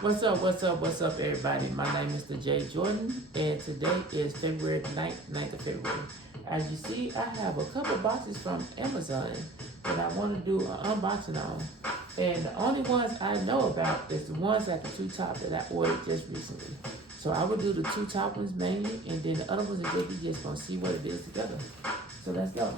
What's up, everybody? My name is TheJ Jordan, and today is February 9th of February. As you see, I have a couple boxes from Amazon that I want to do an unboxing on. And the only ones I know about is the ones at the two top that I ordered just recently. So I will do the two top ones mainly, and then the other ones are just going to see what it is together. So let's go.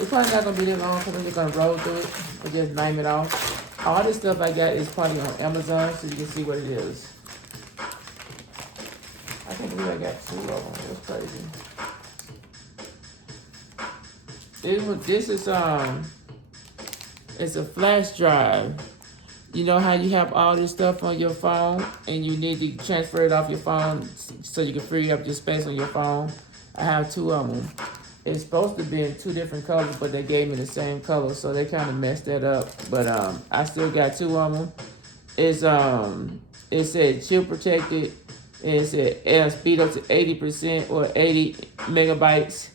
It's probably not gonna be that long because I'm just gonna roll through it and just name it off. All this stuff I got is probably on Amazon, so you can see what it is. I can't believe I got two of them. That's crazy. This is it's a flash drive. You know how you have all this stuff on your phone and you need to transfer it off your phone so you can free up your space on your phone? I have two of them. It's supposed to be in two different colors, but they gave me the same color, so they kind of messed that up. But I still got two of them. It said chill protected. And it said speed up to 80% or 80 megabytes,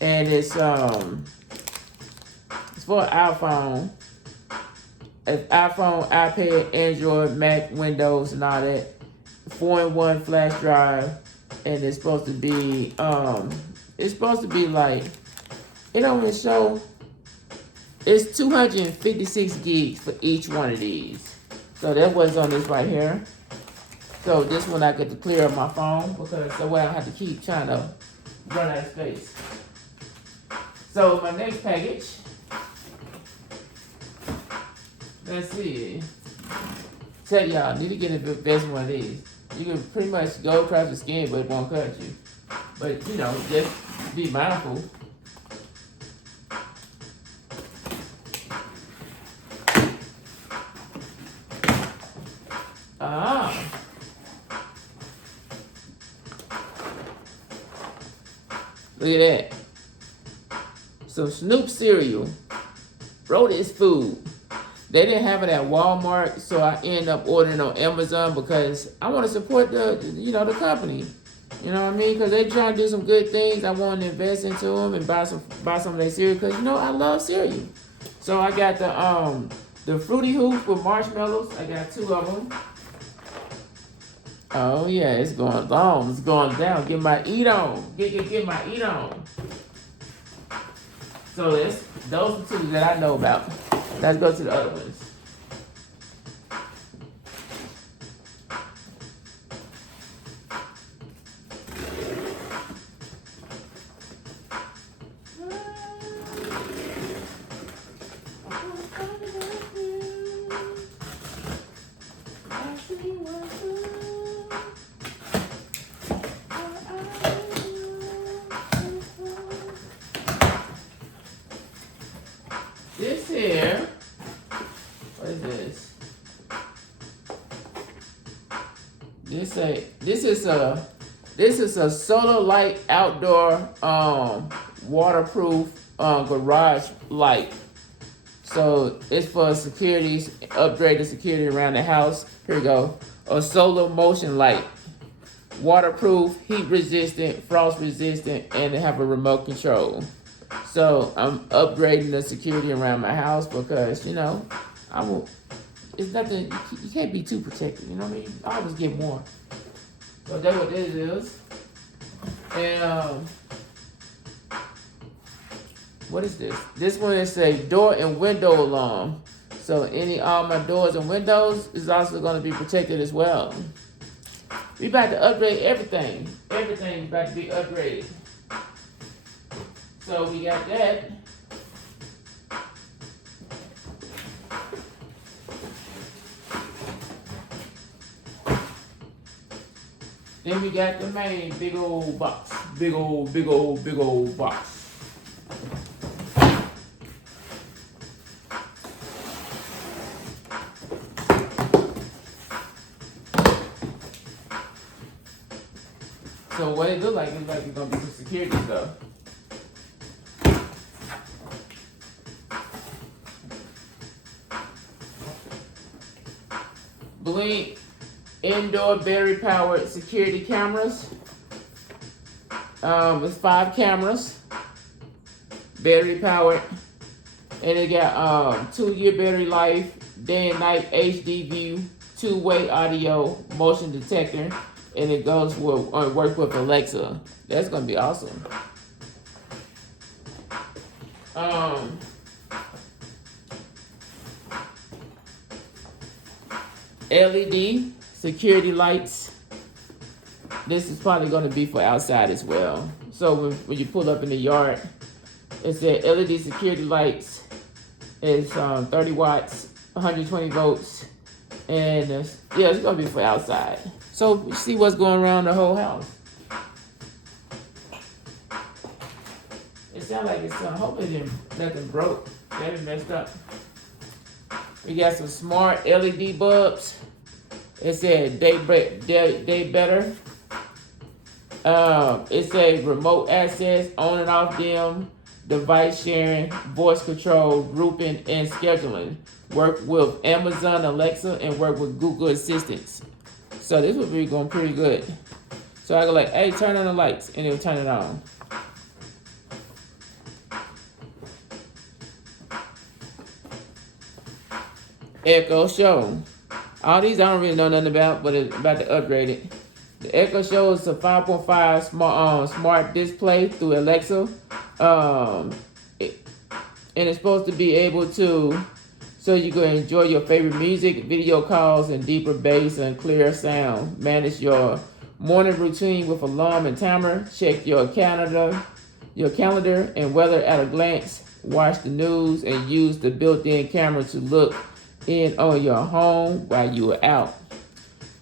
and it's for an iPhone. It's iPhone, iPad, Android, Mac, Windows, and all that. 4-in-1 flash drive, and it's supposed to be like, it don't even show. It's 256 gigs for each one of these. So that was on this right here. So this one I get to clear up my phone because that way I don't have to keep trying to run out of space. So my next package. Let's see. Tell y'all, need to get the best one of these. You can pretty much go across the skin, but it won't cut you. But you know, just be mindful. Look at that. Some Snoop cereal. Bro, this food. They didn't have it at Walmart, so I ended up ordering on Amazon because I want to support the company. You know what I mean? Because they trying to do some good things. I want to invest into them and buy some of their cereal because I love cereal. So I got the Fruity Hoops with marshmallows. I got two of them. Oh yeah, it's going long. It's going down. Get my eat on. Get my eat on. So those are two that I know about. Let's go to the other ones. This here, what is this? This is a solar light outdoor waterproof garage light. So it's for security, upgrade the security around the house. Here we go. A solar motion light. Waterproof, heat resistant, frost resistant, and they have a remote control. So I'm upgrading the security around my house because it's nothing. You can't be too protected. You know what I mean? I always get more. So that's what this is. And what is this? This one is a door and window alarm. So all my doors and windows is also going to be protected as well. We about to upgrade everything. Everything is about to be upgraded. So we got that. Then we got the main big old box. Big old box. So what it look like is like it's gonna be some security stuff. Blink indoor battery powered security cameras. It's 5 cameras. battery powered. And it got 2-year battery life, day and night HD view, 2-way audio, motion detector, and it goes with work with Alexa. That's gonna be awesome. LED security lights. This is probably gonna be for outside as well. So when you pull up in the yard, it's the LED security lights. It's 30 watts, 120 volts, and yeah, it's gonna be for outside. So you see what's going around the whole house. It sounds like it's hopefully nothing broke. They haven't messed up. We got some smart LED bulbs. It said day better. It's a remote access, on and off dim, device sharing, voice control, grouping, and scheduling. Work with Amazon Alexa and work with Google Assistants. So this would be going pretty good. So I go like, hey, turn on the lights, and it'll turn it on. Echo Show. All these I don't really know nothing about, but it's about to upgrade it. The Echo Show is a 5.5 smart display through Alexa. And it's supposed to be able to, so you can enjoy your favorite music, video calls, and deeper bass and clear sound. Manage your morning routine with alarm and timer. Check your calendar and weather at a glance. Watch the news and use the built-in camera to look in on your home while you are out.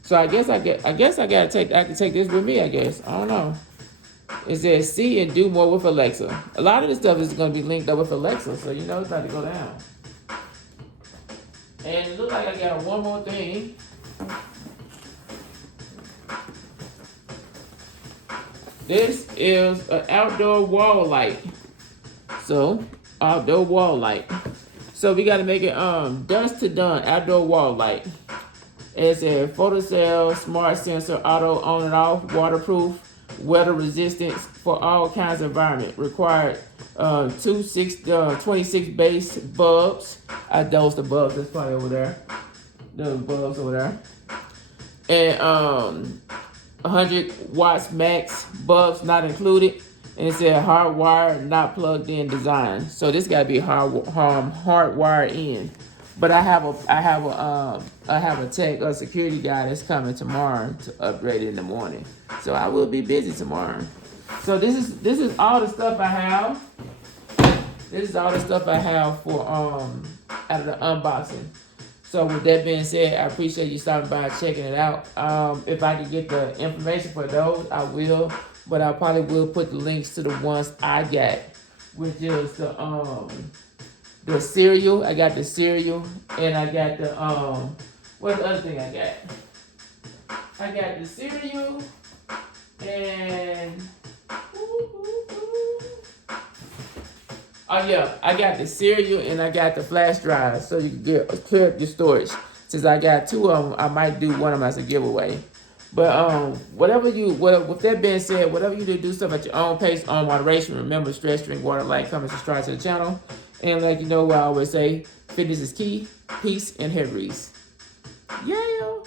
So I can take this with me, I guess. I don't know. It says see and do more with Alexa. A lot of this stuff is going to be linked up with Alexa, so you know it's about to go down. And it looks like I got one more thing. This is an outdoor wall light. So, outdoor wall light. So we got to make it dusk to dawn outdoor wall light. It's a photocell, smart sensor, auto on and off, waterproof, weather resistance for all kinds of environment. Required 26 base bulbs. I dosed the bulbs. That's probably over there. The bulbs over there. And 100 watts max, bulbs not included. And it said hardwired, not plugged in design. So this got to be hardwired in. But I have a security guy that's coming tomorrow to upgrade it in the morning. So I will be busy tomorrow. So this is all the stuff I have. This is all the stuff I have for out of the unboxing. So with that being said, I appreciate you stopping by and checking it out. If I can get the information for those, I will. But I probably will put the links to the ones I got, which is the cereal. I got the cereal, and I got the what's the other thing I got? I got the cereal, and oh yeah, I got the cereal and I got the flash drive, so you can clear up your storage. Since I got 2 of them, I might do one of them as a giveaway. But with that being said, whatever you do stuff at your own pace, on moderation. Remember, stress, drink water, like, comment, subscribe to the channel. And like you know what I always say, fitness is key, peace, and hair grease. Yeah.